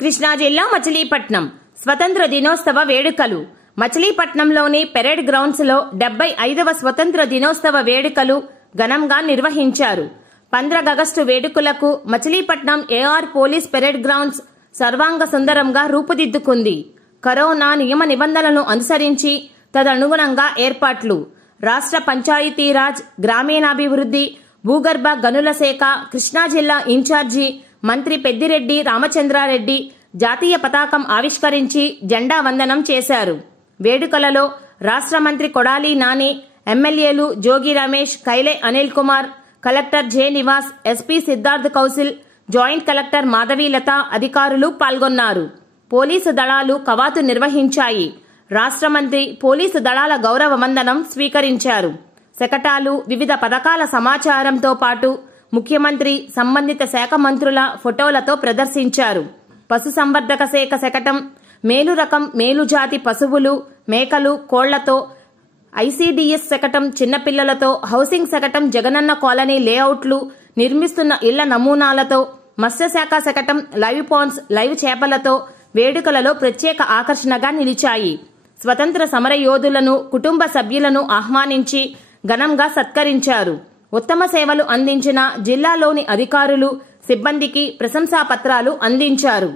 కృష్ణా జిల్లా మచిలీపట్నం స్వతంత్ర దినోత్సవ వేడుకలు. మచిలీపట్నంలోని పెరేడ్ గ్రౌండ్స్ లో 75వ స్వతంత్ర దినోత్సవ వేడుకలు ఘనంగా నిర్వహించారు. 15 ఆగస్టు వేడుకలకు Machilipatnam AR police parade grounds సర్వాంగ సుందరంగా రూపుదిద్దుకుంది. కరోనా నియమ నిబంధనలను అనుసరించి తదనుగుణంగా ఏర్పాట్లు. రాష్ట్ర పంచాయతీరాజ్, గ్రామీణాభివృద్ధి, భూగర్భ గనుల శాఖ కృష్ణా జిల్లా ఇన్ఛార్జి మంత్రి పెద్దిరెడ్డి రామచంద్రారెడ్డి జాతీయ పతాకం ఆవిష్కరించి జెండా వందనం చేశారు. వేడుకలలో రాష్ట్ర మంత్రి కొడాలి నాని, ఎమ్మెల్యేలు Jogi Ramesh, Kaile Anil Kumar, collector J Nivas, SP Siddharth Kaushal, joint collector Madhavilatha అధికారులు పాల్గొన్నారు. పోలీసు దళాలు కవాతు నిర్వహించాయి. రాష్ట్ర మంత్రి పోలీసు దళాల గౌరవ వందనం స్వీకరించారు. శకటాలు, వివిధ పథకాల సమాచారంతో పాటు ముఖ్యమంత్రి, సంబంధిత శాఖ మంత్రుల ఫోటోలతో ప్రదర్శించారు. పశుసంవర్ధక శాఖ శకటం, మేలు రకం మేలు జాతి పశువులు, మేకలు, కోళ్లతో, ఐసీడీఎస్ శకటం చిన్నపిల్లలతో, హౌసింగ్ శకటం జగనన్న కాలనీ లేఅవుట్లు, నిర్మిస్తున్న ఇళ్ల నమూనాలతో, మత్స్యశాఖ శకటం లైవ్ పాండ్స్, లైవ్ చేపలతో వేడుకలలో ప్రత్యేక ఆకర్షణగా నిలిచాయి. స్వతంత్ర సమర యోధులను, కుటుంబ సభ్యులను ఆహ్వానించి ఘనంగా సత్కరించారు. ఉత్తమ సేవలు అందించిన జిల్లాలోని అధికారులు, సిబ్బందికి ప్రశంసా పత్రాలు అందించారు.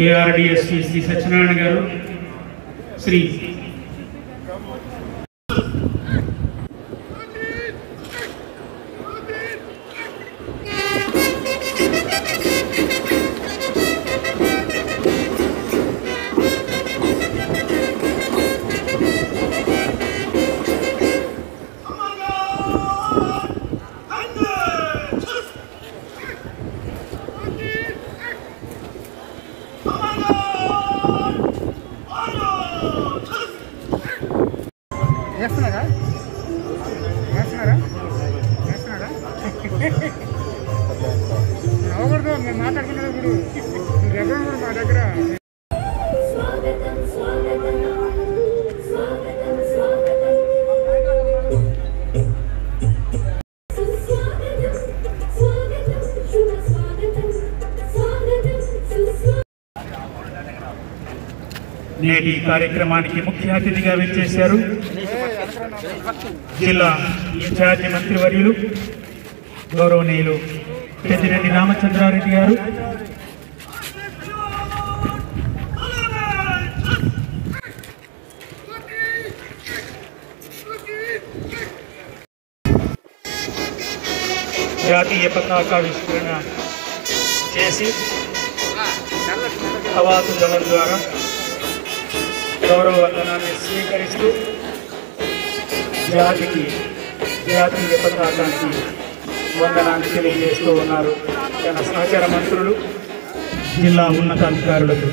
KRDSC శ్రీ సత్యనారాయణ గారు, శ్రీ నేటి కార్యక్రమానికి ముఖ్య అతిథిగా విచ్చేశారు జిల్లా ఇన్ఛార్జి మంత్రివర్యులు గౌరవనీయులు పెద్దిరెడ్డి రామచంద్రారెడ్డి గారు. జాతీయ పతాకావిష్కరణ చేసి హవాతు దళం ద్వారా గౌరవ వందనాన్ని స్వీకరిస్తూ జాతీయ పతాకానికి వందనాన్ని తెలియజేస్తూ ఉన్నారు తన సహచర మంత్రులు, జిల్లా ఉన్నతాధికారులకు.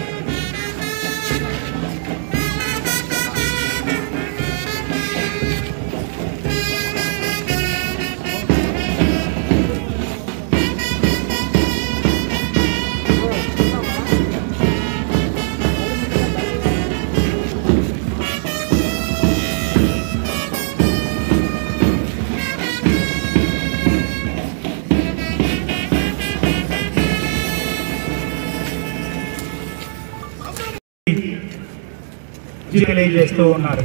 తెలియజేస్తూ ఉన్నారు.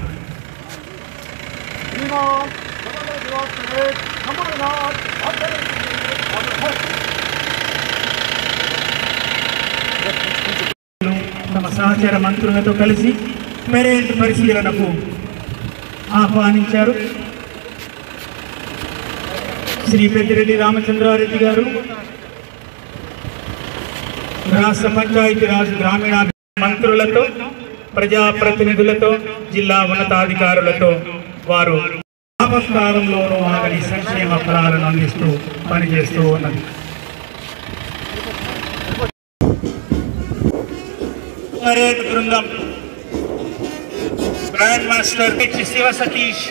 తమ సహచర మంత్రులతో కలిసి పెరేడ్ పరిశీలనకు ఆహ్వానించారు. శ్రీ పెద్దిరెడ్డి రామచంద్రారెడ్డి గారు రాష్ట్ర పంచాయతీరాజ్ గ్రామీణాభివృద్ధి మంత్రులతో, ప్రజాప్రతినిధులతో, జిల్లా ఉన్నతాధికారులతో వారు ఆపత్కాలంలోనూ ఆగని సంక్షేమ ఫలాలను అందిస్తూ పనిచేస్తూ ఉన్నది. పరేడ్ బృందం grand master pitch Shiva Satish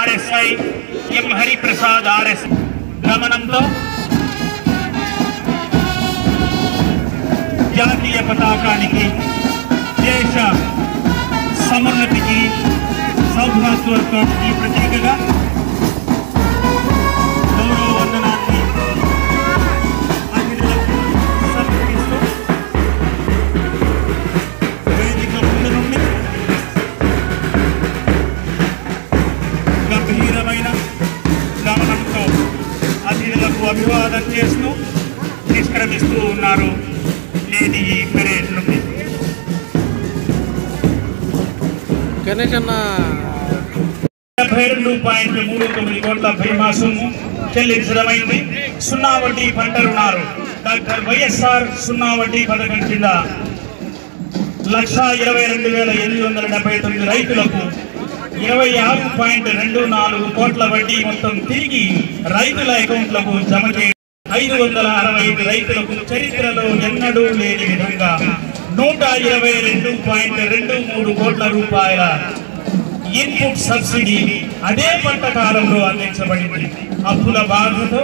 RSI ఎం హరిప్రసాద్ RS గమనంతో జాతీయ పతాకానికి, దేశ సమున్నతికి, సౌభాగ్యవర్గానికి ప్రత్యేకగా గౌరవ వందనాన్ని అతిథులకు సమర్పిస్తూ వేదిక ముందు నుండి గంభీరమైన గమనంతో అతిథులకు అభివాదం చేస్తూ నిష్క్రమిస్తూ ఉన్నారు. నేటి ఈ పెరేడ్ నుండి 72.39 కోట్ల బీమా సొమ్ము చెల్లించడమైంది. 0 వడ్డీ పంట రుణాలు డాక్టర్ వైఎస్ఆర్ 0 వడ్డీ పథకం కింద 1,22,879 రైతులకు 26.24 కోట్ల వడ్డీ మొత్తం తిరిగి రైతుల అకౌంట్లకు జమ చేయడం, 565 రైతులకు చరిత్రలో ఎన్నడూ లేని విధంగా 122.23 కోట్ల రూపాయల ఇన్పుట్ సబ్సిడీ అదే పంట కాలంలో అందించబడింది. అప్పుల బాధతో,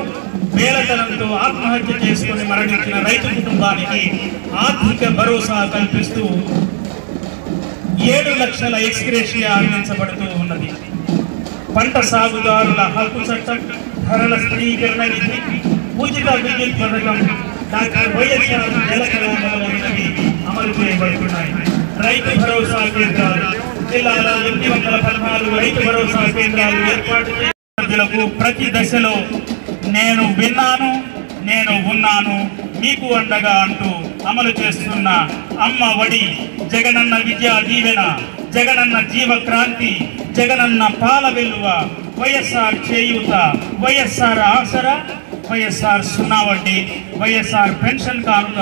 వేలతనంతో ఆత్మహత్య చేసుకుని మరణించిన రైతు కుటుంబానికి ఆర్థిక భరోసా కల్పిస్తూ 7 లక్షల ఎక్స్గ్రేషియా అందించబడుతూ ఉన్నది. పంట సాగుదారుల హక్కు చట్టం, ధరల స్థిరీకరణ నిధి, ఉచిత విద్యుత్ పథకం, డాక్టర్ వైఎస్ఆర్ జలకళాందమైనవి అమలు చేయబడుతున్నాయి. రైతు భరోసా కేంద్రాలు జిల్లాలో 814 రైతు భరోసా కేంద్రాలు ఏర్పాటు చేసిన ప్రతి దశలో నేను విన్నాను, నేను ఉన్నాను, మీకు అండగా అంటూ అమలు చేస్తున్న అమ్మ ఒడి, జగనన్న విద్యా దీవెన, జగనన్న జీవక్రాంతి, జగనన్న పాల వెలువ, వైఎస్ఆర్ చేయూత, వైఎస్ఆర్ ఆసరా, వైఎస్ఆర్ సున్నా వడ్డీ, వైఎస్ఆర్ పెన్షన్ కానుక,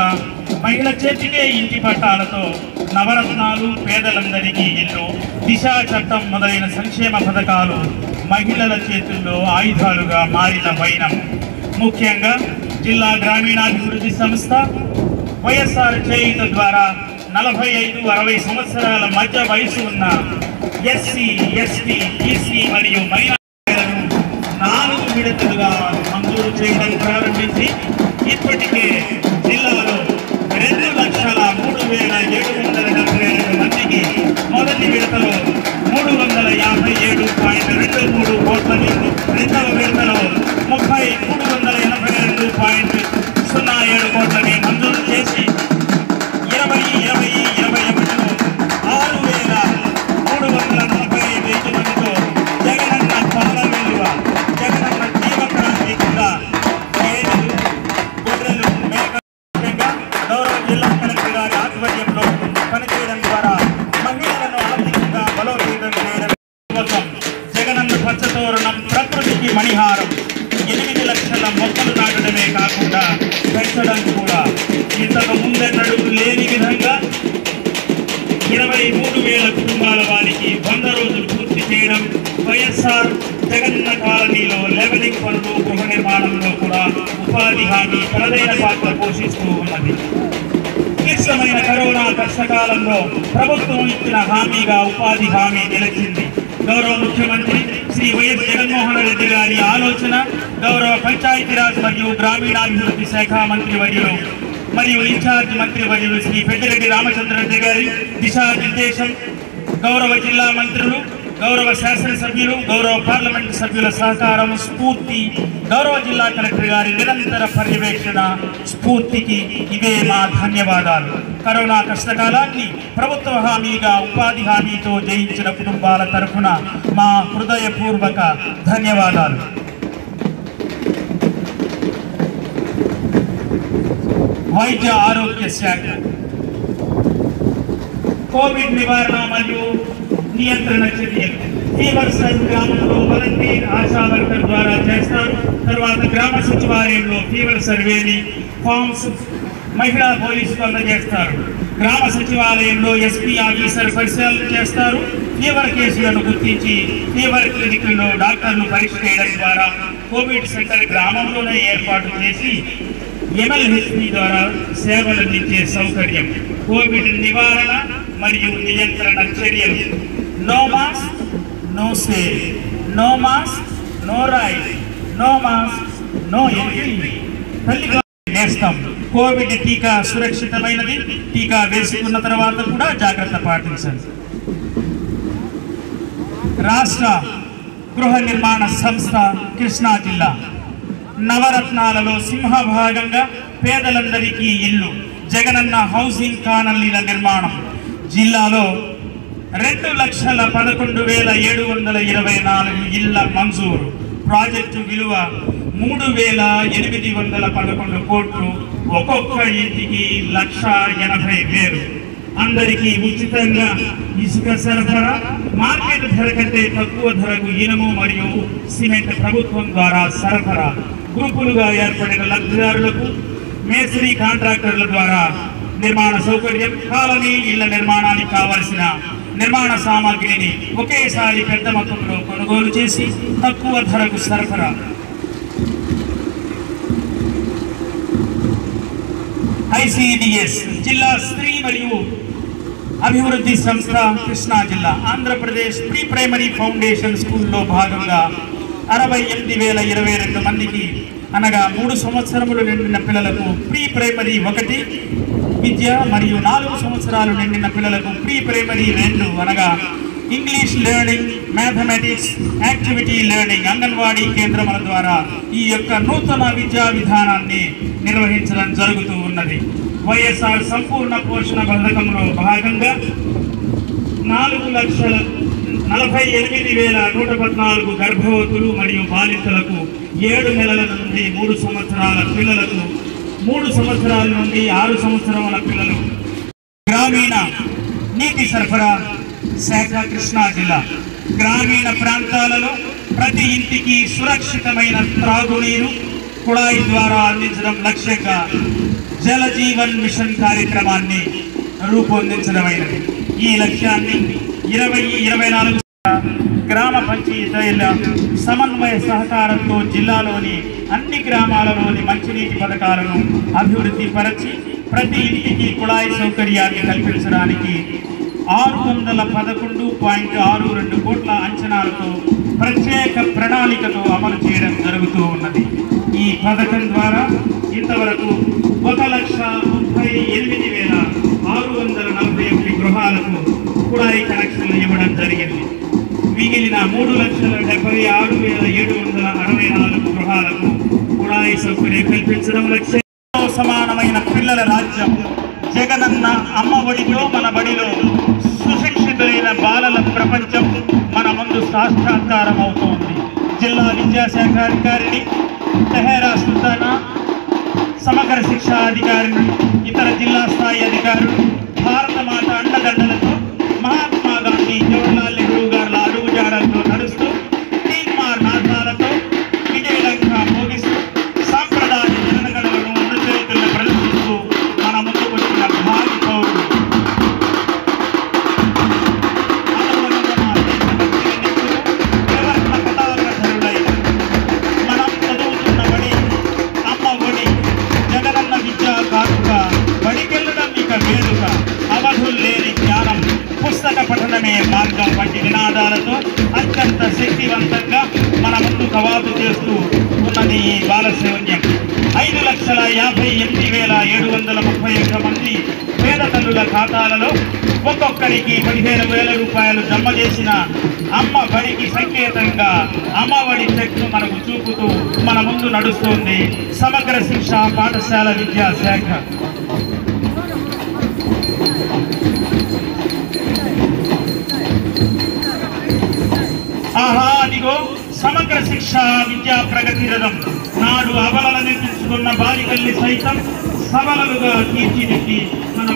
మహిళ చేతికే ఇంటి పట్టాలతో నవరత్నాలు, పేదలందరికీ ఇల్లు, దిశా చట్టం మొదలైన సంక్షేమ పథకాలు మహిళల చేతుల్లో ఆయుధాలుగా మారిన వైనం. ముఖ్యంగా జిల్లా గ్రామీణాభివృద్ధి సంస్థ వైఎస్ఆర్ చేయూత ద్వారా 45-60 సంవత్సరాల మధ్య వయసు ఉన్న ఎస్సీ, ఎస్టీ, బీసీ మరియు మైనారిటీలను 4 విడతలుగా మంజూరు చేయడం ప్రారంభించి ఇప్పటికే జిల్లాలో 2,03,772 మందికి మొదటి విడతలో 357.23 కోట్లని, రెండవ విడతలో 382.07 కోట్లని మంజూరు చేసి 2020-2021లో 6,345 మందితో జగనన్న పాల వెలువ, జగనన్న జీవక్రాంతి కింద గేదెలు, గొర్రెలు, మేకగా గౌరవ జిల్లా కలెక్టర్ గారి ఆధ్వర్యంలో పనిచేయడం ద్వారా మహిళలను ఆర్థికంగా బలోపేతం చేయడం కోసం జగనన్న పచ్చతోరణం, ప్రకృతికి మణిహారం 8 లక్షల మొక్కలు నాటడమే కాకుండా పెంచడం కూడా ఇంతకు ముందెన్నడూ లేని విధంగా 23,000 కుటుంబాల వారికి 100 రోజులు పూర్తి చేయడం, వైఎస్ఆర్ జగనన్న కాలనీలో లెవెలింగ్ పనులు, గృహ నిర్మాణంలో కూడా ఉపాధి హామీ తనదైన పాత్ర పోషిస్తూ ఉన్నది. క్లిష్టమైన కరోనా కష్టకాలంలో ప్రభుత్వం ఇచ్చిన హామీగా ఉపాధి హామీ నిలిచింది. గౌరవ ముఖ్యమంత్రి శ్రీ వైఎస్ జగన్మోహన్ రెడ్డి గారి ఆలోచన, గౌరవ పంచాయతీరాజ్ మరియు గ్రామీణాభివృద్ధి శాఖ మంత్రి వర్యులు మరియు ఇన్ఛార్జ్ మంత్రి వర్యులు శ్రీ పెద్దిరెడ్డి రామచంద్రరెడ్డి గారి దిశానిర్దేశం, గౌరవ జిల్లా మంత్రులు, గౌరవ శాసనసభ్యులు, గౌరవ పార్లమెంటు సభ్యుల సహకారం, స్ఫూర్తి, గౌరవ జిల్లా కలెక్టర్ గారి నిరంతర పర్యవేక్షణ స్ఫూర్తికి ఇవే మా ధన్యవాదాలు. కరోనా కష్టకాలాన్ని ప్రభుత్వ హామీగా ఉపాధి హామీతో జయించిన కుటుంబాల తరఫున మా హృదయపూర్వక ధన్యవాదాలు. వైద్య ఆరోగ్య శాఖ కోవిడ్ నివారణ మరియు నియంత్రణ చర్యలు ఫీవర్ సెల్ గ్రామంలో వాలంటీర్ ఆశా వర్కర్ ద్వారా చేస్తారు. తర్వాత గ్రామ సచివాలయంలో ఫీవర్ సర్వేని ఫామ్స్ మహిళా పోలీసులు అందజేస్తారు. గ్రామ సచివాలయంలో ఎస్పీ ఆఫీసర్ పరిశీలన చేస్తారు. ఫీవర్ కేసులను గుర్తించి ఫీవర్ క్లినిక్లలో డాక్టర్లు పరీక్ష చేయడం ద్వారా కోవిడ్ సెంటర్ గ్రామంలోనే ఏర్పాటు చేసి MLHP ద్వారా సేవలు అందించే సౌకర్యం. కోవిడ్ నివారణ మరియు నియంత్రణ చర్యలు no mask no save, no mask no ride, no mask no entry. తల్లిగా నేస్తాం. కోవిడ్ టీకా సురక్షితమైనది. టీకా వేసుకున్న తర్వాత కూడా జాగ్రత్త పాటించండి. రాష్ట్ర గృహ నిర్మాణ సంస్థ కృష్ణా జిల్లా నవరత్నాలలో సింహభాగంగా పేదలందరికీ ఇల్లు, జగనన్న హౌసింగ్ కాలనీల నిర్మాణం. జిల్లాలో 2,11,724 ఇళ్ల మంజూరు. ప్రాజెక్టు విలువ 3,811 కోట్లు. ఒక్కొక్క ఇంటికి 1,80,000. అందరికీ ఉచితంగా ఇసుక సరఫరా. మార్కెట్ ధర కంటే తక్కువ ధరకు ఇనుము మరియు సిమెంట్ ప్రభుత్వం ద్వారా సరఫరా. గ్రూపులుగా ఏర్పడిన లబ్ధిదారులకు మేస్త్రీ కాంట్రాక్టర్ల ద్వారా నిర్మాణ సౌకర్యం. కాలనీ ఇళ్ల నిర్మాణానికి కావలసిన నిర్మాణ సామాగ్రిని ఒకేసారి పెద్ద మొత్తంలో కొనుగోలు చేసి తక్కువ ధరకు సరఫరా. ఐసిడిఎస్ జిల్లా స్త్రీ మరియు అభివృద్ధి సంస్థ కృష్ణా జిల్లా ఆంధ్రప్రదేశ్ ప్రీ ప్రైమరీ ఫౌండేషన్ స్కూల్లో భాగంగా 68,022 మందికి అనగా 3 సంవత్సరములు నిండిన పిల్లలకు ప్రీ ప్రైమరీ 1 విద్య మరియు 4 సంవత్సరాలు నిండిన పిల్లలకు ప్రీ ప్రైమరీ 2 అనగా English learning, mathematics, activity learning anganwadi కేంద్రముల ద్వారా ఈ యొక్క నూతన విద్యా విధానాన్ని నిర్వహించడం జరుగుతూ ఉన్నది. వైఎస్ఆర్ సంపూర్ణ పోషణ పథకంలో భాగంగా 4,48,114 గర్భవతులు మరియు బాలింతలకు 7 నెలల నుండి 3 సంవత్సరాల పిల్లలకు 3 సంవత్సరాల నుండి 6 సంవత్సరాల పిల్లలు. గ్రామీణ నీటి సరఫరా శాఖ కృష్ణా జిల్లా గ్రామీణ ప్రాంతాలలో ప్రతి ఇంటికి సురక్షితమైన త్రాగునీరు కుళాయి ద్వారా అందించడం లక్ష్యంగా జల జీవన్ మిషన్ కార్యక్రమాన్ని రూపొందించడమైనది. ఈ లక్ష్యాన్ని 2024 గ్రామ పంచాయతీల సమన్వయ సహకారంతో జిల్లాలోని అన్ని గ్రామాలలోని మంచినీటి పథకాలను అభివృద్ధి పరిచి ప్రతి ఇంటికి కుళాయి సౌకర్యాన్ని కల్పించడానికి 611.62 కోట్ల అంచనాలతో ప్రత్యేక ప్రణాళికతో అమలు చేయడం జరుగుతూ ఉన్నది. ఈ పథకం ద్వారా ఇంతవరకు 1,38,641 గృహాలకు కుళాయి కనెక్షన్లు ఇవ్వడం జరిగింది. మిగిలిన 3,76,764 గృహాలకు కుళాయి సౌకర్యం కల్పించడం లక్ష్యం. సమానమైన పిల్లల రాజ్యం జగనన్న అమ్మ ఒడిలో మన బడిలో సుశిక్షితులైన బాలల ప్రపంచం మన ముందు సాక్షాత్కారం అవుతోంది. జిల్లా విద్యాశాఖ అధికారిని తెహరా సుల్తానా, సమగ్ర శిక్షా అధికారిని, ఇతర జిల్లా స్థాయి అధికారులు భారత మాత అండదండలతో మహాత్మా గాంధీ, జవహర్లాల్ నెహ్రూ గారుల అడుగుజాడలతో నడుస్తూ తీన్మార్ నాదాలతో విజయలంక మోగిస్తూ సాంప్రదాయ జనగణలను నృత్యులను ప్రదర్శిస్తూ మన ముందుకు వచ్చిన భావి పౌరులు మనం చదువుతున్న బడి అమ్మ ఒడి జగనన్న విద్యా కానుక బడికెళ్ళడం ఇక వేడుక అవధులు లేని జ్ఞానం పుస్తక పఠనమే మార్గం వంటి నినాదాలతో అత్యంత శక్తివంతంగా మన ముందు కవాతు చేస్తూ ఉన్నది ఈ బాల సైన్యం. 5,58,731 మంది పేద తల్లుల ఖాతాలలో ఒక్కొక్కరికి 15,000 రూపాయలు జమ చేసిన అమ్మ బడికి సంకేతంగా అమ్మఒడి చెక్ను మనకు చూపుతూ మన ముందు నడుస్తోంది సమగ్ర శిక్ష పాఠశాల విద్యాశాఖ. ఆహా, అదిగో సమగ్ర శిక్ష విద్యా ప్రగతి రథం. నాడు అబలలని తీసుకున్న బాలికల్ని సైతం సబలలుగా తీర్చిదిద్ది మన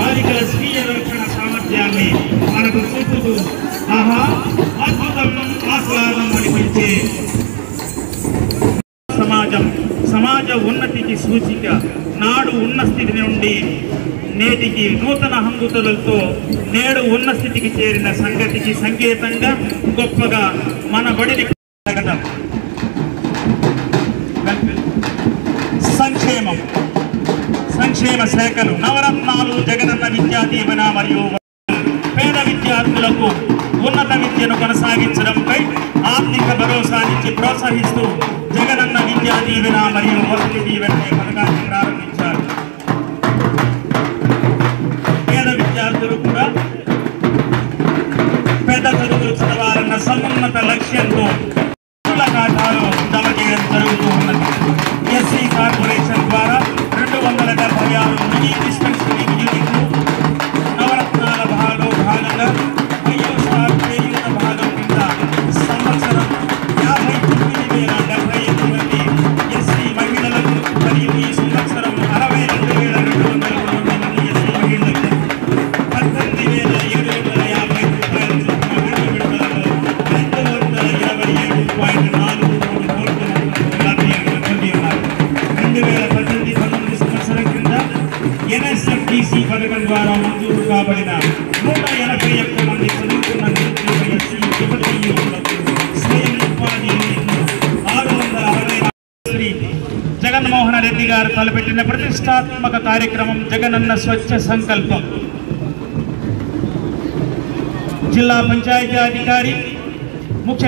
బాలికల స్వీయ రక్షణ సామర్థ్యాన్ని మనకు చూపుతూ ఆహా అద్భుతం ఆహ్లాదం అనిపించే సమాజ ఉన్నతికి సూచిక. నాడు ఉన్న స్థితి నుండి నేటికి నూతన హంగుతులతో నేడు ఉన్న స్థితికి చేరిన సంగతికి సంకేతంగా గొప్పగా మన బడిని సంక్షేమ శాఖలు నవరత్నాలు జగనన్న విద్యా దీవెన మరియు పేద విద్యార్థులకు ఉన్నత విద్యను కొనసాగించడంపై ఆర్థిక భరోసానిచ్చి ప్రోత్సహిస్తూ జగనన్న విద్యా దీవెన మరియు వసతి దీవెన పథకాన్ని ప్రారంభించారు. పేద విద్యార్థులు కూడా పెద్ద చదువులు చదవాలన్న సమున్నత లక్ష్యంతో ఖాతాలో జమ చేయడం జరుగుతూ ఉన్నది. ఎస్సీ కార్పొరేషన్ ద్వారా 276 మినీ డిస్పెన్సరీ యూనిట్లు నవరత్నాల భాగంగా వైఎస్ఆర్ చేయూత భాగం కింద సంవత్సరం 59,078 మంది ఎస్సీ మహిళలకు మరియు ఈ సంవత్సరం 62,203 మంది ఎస్సీ మహిళలకు 18,750 రూపాయలు చొప్పున విడుదలలో 227.43 కోట్ల లబ్ధిదారులు పొంది ఉన్నారు. 2018-19 సంవత్సరం కింద ఎన్ఎస్ఎఫ్డిసి పథకం ద్వారా మంజూరు కాబడిన 181 మంది చదువుకున్న నిరుద్యోగ ఎస్సీ యువతీ యువకులకు స్వయం ఉపాధి 660. శ్రీ జగన్మోహన్ రెడ్డి గారు తలపెట్టిన ప్రతిష్టాత్మక కార్యక్రమం జగనన్న స్వచ్ఛ సంకల్పం. జిల్లా పంచాయతీ అధికారి, ముఖ్య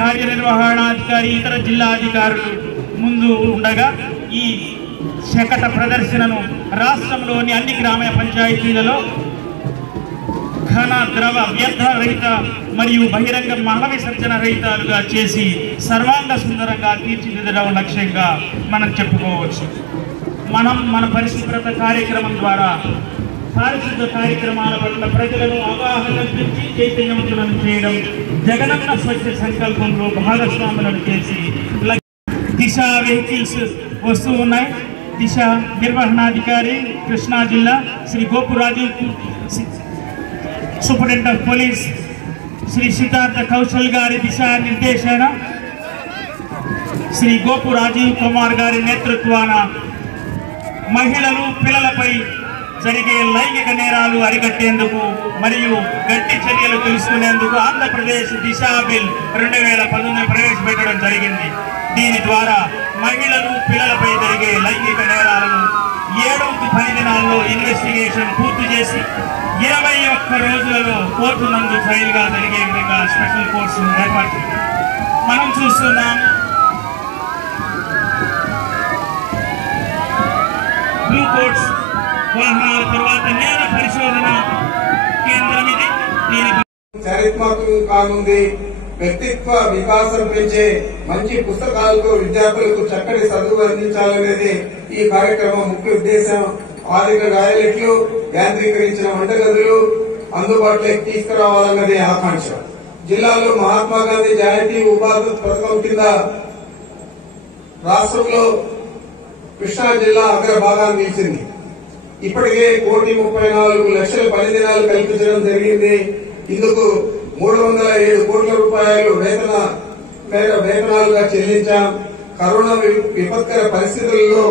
కార్యనిర్వహణాధికారి, ఇతర జిల్లా అధికారులు ముందు ఉండగా ఈ శకట ప్రదర్శనను రాష్ట్రంలోని అన్ని గ్రామ పంచాయతీలలో ఘన ద్రవ వ్యర్థ రహిత మరియు బహిరంగ మల విసర్జన రహితాలుగా చేసి సర్వాంగ సుందరంగా తీర్చిదిద్దడం లక్ష్యంగా మనం చెప్పుకోవచ్చు. మన పరిశుభ్రత కార్యక్రమం ద్వారా పారిశుద్ధ కార్యక్రమాల పట్ల ప్రజలను అవగాహన కల్పించి చైతన్యవంతులను చేయడం, జగనన్న స్వచ్ఛ సంకల్పంలో భాగస్వాములను చేసి దిశ వెహికల్స్ వస్తూ ఉన్నాయి. దిశ నిర్వహణాధికారి కృష్ణా జిల్లా Shri Gopuraju, superintendent of police Shri Siddhartha Kaushal గారి దిశా నిర్దేశన, శ్రీ గోపు రాజీవ్ కుమార్ గారి నేతృత్వాన మహిళలు పిల్లలపై జరిగే లైంగిక నేరాలు అరికట్టేందుకు మరియు గట్టి చర్యలు తెలుసుకునేందుకు ఆంధ్రప్రదేశ్ దిశా బిల్ 2019 ప్రవేశపెట్టడం జరిగింది. దీని ద్వారా మహిళలు పిల్లలపై జరిగే లైంగిక నేరాలను 7 పని దినాల్లో ఇన్వెస్టిగేషన్ పూర్తి చేసి 21 రోజులలో కోర్టు నందు ట్రయల్ గా జరిగే విధంగా స్పెషల్ కోర్ట్స్ ఏర్పాటు మనం చూస్తున్నాం. బ్లూ కోర్ట్స్ వాహనాల తర్వాత నేర పరిశోధన కేంద్రం ఇది. చారిత్రాత్మకం కానుంది. వ్యక్తిత్వ వికాసం పెంచే మంచి పుస్తకాలతో విద్యార్థులకు చక్కటి చదువు అందించాలనేది ఈ కార్యక్రమం ముఖ్య ఉద్దేశం. ఆధునిక టాయిలెట్లు, యాంత్రీకరించిన వంటగదులు అందుబాటులోకి తీసుకురావాలన్నది ఆకాంక్ష. జిల్లాలో మహాత్మా గాంధీ జాతీయ ఉపాధి పథకం కింద రాష్ట్రంలో కృష్ణా జిల్లా అగ్రభాగాన్ని నిలిచింది. ఇప్పటికే 1,34,00,000 పని దినాలు కల్పించడం జరిగింది. ఇందుకు 307 కోట్ల రూపాయలు వేతనాలుగా చెల్లించాం. కరోనా విపత్కర పరిస్థితుల్లో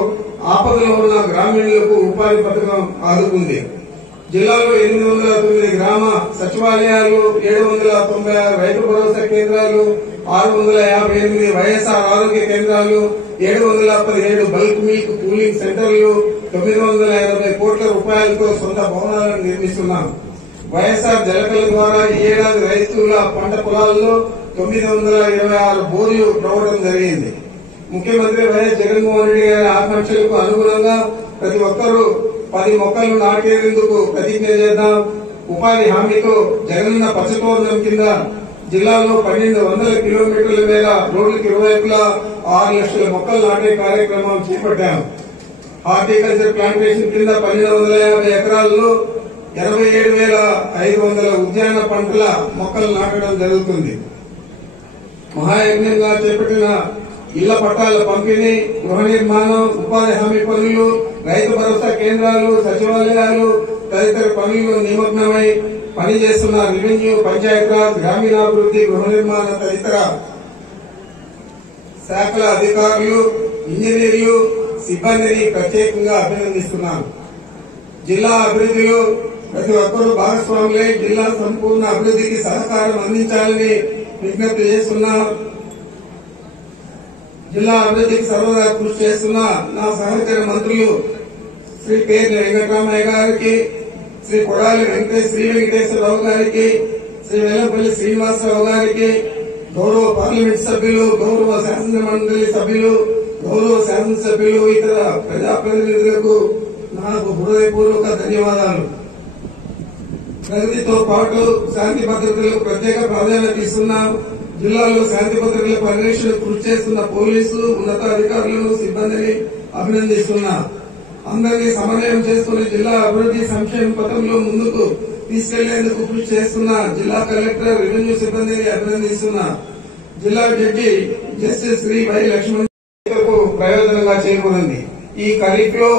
ఆపదలో ఉన్న గ్రామీణులకు ఉపాధి పథకం ఆదుకుంది. జిల్లాలో 809 గ్రామ సచివాలయాలు, 796 రైతు భరోసా కేంద్రాలు, 658 వైఎస్ఆర్ ఆరోగ్య కేంద్రాలు, 717 బల్క్ మిల్క్ కూలింగ్ సెంటర్లు, 980 కోట్ల రూపాయలతో సొంత భవనాలను నిర్మిస్తున్నాం. వైఎస్ఆర్ జలకళ ద్వారా ఈ ఏడాది రైతుల పంట పొలాల్లో 926 బోర్లు ప్రవడం జరిగింది. ముఖ్యమంత్రి వైఎస్ జగన్మోహన్ రెడ్డి గారి ఆకాంక్షలకు అనుగుణంగా ప్రతి ఒక్కరూ 10 మొక్కలు నాటేందుకు ప్రతిజ్ఞ చేద్దాం. ఉపాధి హామీతో జగనన్న పచ్చతోరణం కింద జిల్లాలో 1,200 కిలోమీటర్ల మేర రోడ్లకు ఇరువైపులా 6 లక్షల మొక్కలు నాటే కార్యక్రమం చేపట్టాం. హార్టికల్చర్ ప్లాంటేషన్ కింద 1,250 ఎకరాల్లో 87,500 ఉద్యాన పంటల మొక్కలు నాటడం జరుగుతుంది. మహాయజ్ఞంగా చేపట్టిన ఇళ్ల పట్టాల పంపిణీ, గృహ నిర్మాణం, ఉపాధి హామీ పనులు, రైతు భరోసా కేంద్రాలు, సచివాలయాలు తదితర పనుల్లో నిమగ్నమై పనిచేస్తున్న రెవెన్యూ, పంచాయతీరాజ్, గ్రామీణాభివృద్ధి, గృహ నిర్మాణ తదితర శాఖల అధికారులు, ఇంజనీర్లు, సిబ్బందిని ప్రత్యేకంగా అభినందిస్తున్నాను. జిల్లా అభివృద్ధిలో ప్రతి ఒక్కరూ భాగస్వాములై జిల్లా సంపూర్ణ అభివృద్ధికి సహకారం అందించాలని విజ్ఞప్తి చేస్తున్నాం. జిల్లా అభివృద్ధికి సర్వదా కృషి చేస్తున్న నా సహచర మంత్రులు శ్రీ పేర్ని వెంకటరామయ్య గారికి, శ్రీ కొడాలి శ్రీ వెంకటేశ్వరరావు గారికి, శ్రీ వెల్లంపల్లి శ్రీనివాసరావు గారికి, గౌరవ పార్లమెంట్ సభ్యులు, గౌరవ శాసనమండలి సభ్యులు, గౌరవ శాసనసభ్యులు, ఇతర ప్రజాప్రతినిధులకు నాకు హృదయపూర్వక ధన్యవాదాలు. ప్రగతితో పాటు శాంతి భద్రతలకు ప్రత్యేక ప్రాధాన్యత ఇస్తున్నాం. జిల్లాలో శాంతి భద్రతల పరిరక్షణకు కృషి చేస్తున్న పోలీసు ఉన్నతాధికారులను, సిబ్బందిని అభినందిస్తున్నా. అందరినీ సమన్వయం చేసుకుని జిల్లా అభివృద్ధి సంక్షేమ పథంలో ముందుకు తీసుకెళ్లేందుకు కృషి చేస్తున్న జిల్లా కలెక్టర్, రెవెన్యూ సిబ్బందిని అభినందిస్తున్నా. జిల్లా judge justice Shri Y Lakshman ప్రయోజనంగా చేకూరింది. ఈ ఖరీఫ్ లో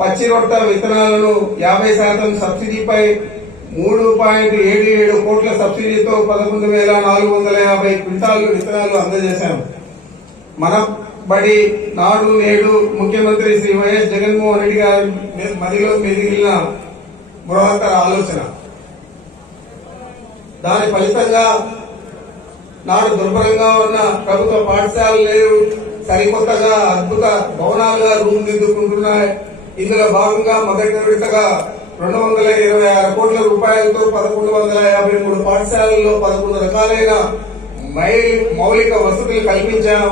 పచ్చి రొట్ట విత్తనాలను 50% సబ్సిడీపై 3.77 కోట్ల సబ్సిడీతో 11,450 క్వింటాళ్లు విత్తనాలు అందజేశాం. మన బడి నాడు నేడు ముఖ్యమంత్రి శ్రీ వైఎస్ జగన్మోహన్ రెడ్డి గారి మదిలో మెదిగిన బృహత్తర ఆలోచన. దాని ఫలితంగా నాడు దుర్భరంగా ఉన్న ప్రభుత్వ పాఠశాలలు లేవు, సరికొత్తగా అద్భుత భవనాలుగా రూపుదిద్దుకుంటున్నాయి. ఇందులో భాగంగా మొదటి విడతగా 226 కోట్ల రూపాయలతో 1,153 పాఠశాలల్లో 11 రకాలైన మౌలిక వసతులు కల్పించాం.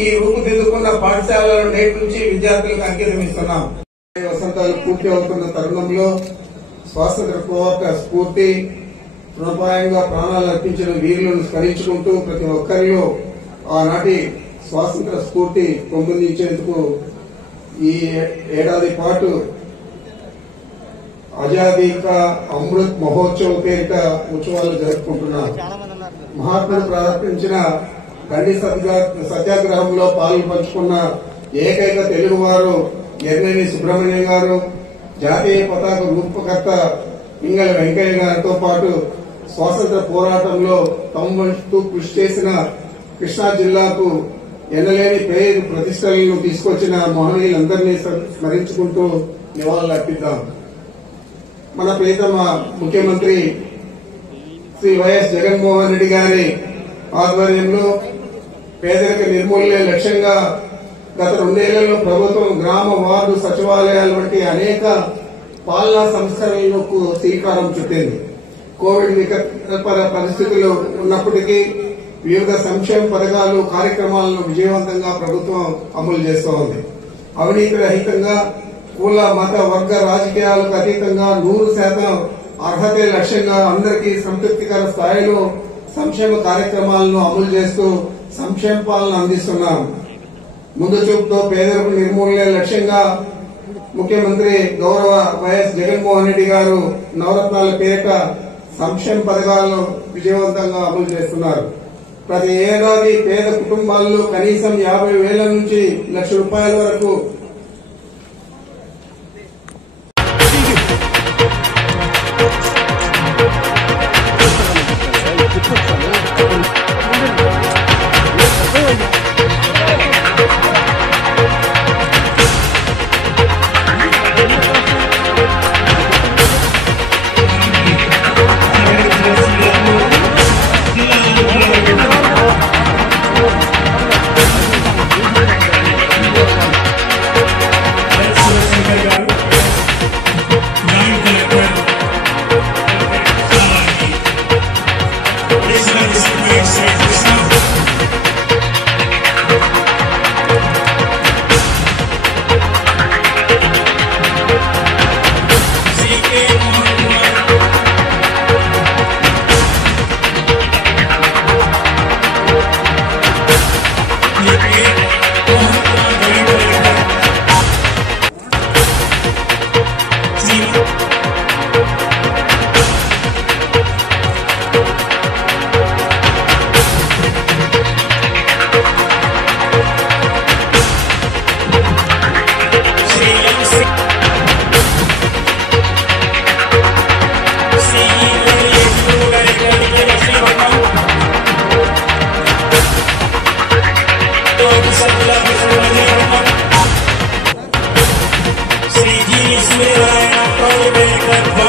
ఈ రూపుదిద్దుకున్న పాఠశాలలను నేటి నుంచి విద్యార్థులకు అంకితం ఇస్తున్నాం. వసంతాలు పూర్తి అవుతున్న తరుణంలో స్వాతంత్ర పోరాట స్ఫూర్తి, తృణప్రాయంగా ప్రాణాలు అర్పించిన వీరులను స్మరించుకుంటూ ప్రతి ఒక్కరిలో ఆనాటి స్వాతంత్ర స్ఫూర్తి పెంపొందించేందుకు ఈ ఏడాది పాటు ఆజాదీ కా అమృత్ మహోత్సవ్ పేరిట ఉత్సవాలు జరుపుకుంటున్నారు. మహాత్ముడు ప్రారంభించిన దండి సత్యాగ్రహంలో పాలు పంచుకున్న ఏకైక తెలుగువారు ఎర్నేని సుబ్రహ్మణ్యం గారు, జాతీయ పతాక రూపకర్త పింగళ వెంకయ్య గారితో పాటు స్వాతంత్ర పోరాటంలో తమ వంతు కృషి చేసిన కృష్ణా జిల్లాకు ఎనలేని పేరు ప్రతిష్టలను తీసుకొచ్చిన మహనీయులందరినీ స్మరించుకుంటూ నివాళులర్పిద్దాం. మన ప్రియతమ ముఖ్యమంత్రి శ్రీ వైఎస్ జగన్మోహన్ రెడ్డి గారి ఆధ్వర్యంలో పేదరిక నిర్మూలనే లక్ష్యంగా గత 2 ఏళ్లలో ప్రభుత్వం గ్రామ వార్డు సచివాలయాలు వంటి అనేక పాలనా సంస్కరణలకు శ్రీకారం చుట్టింది. కోవిడ్ వికటపర పరిస్థితులు ఉన్నప్పటికీ వివిధ సంక్షేమ పథకాలు కార్యక్రమాలను విజయవంతంగా ప్రభుత్వం అమలు చేస్తోంది. అవినీతి రహితంగా కుల మత వర్గ రాజకీయాలకు అతీతంగా 100% అర్హతే లక్ష్యంగా అందరికీ సంతృప్తికర స్థాయిలో సంక్షేమ కార్యక్రమాలను అమలు చేస్తూ సంక్షేమ పాలన అందిస్తున్నాం. ముందు చూపుతో పేదరిక నిర్మూలనే లక్ష్యంగా ముఖ్యమంత్రి గౌరవ వైఎస్ జగన్మోహన్ రెడ్డి గారు నవరత్నాల పేరిట సంక్షేమ పథకాలను విజయవంతంగా అమలు చేస్తున్నారు. ప్రతి ఏడాది పేద కుటుంబాల్లో కనీసం 50,000 నుంచి ₹1,00,000 వరకు Sri Ji Sri Raya Prabhu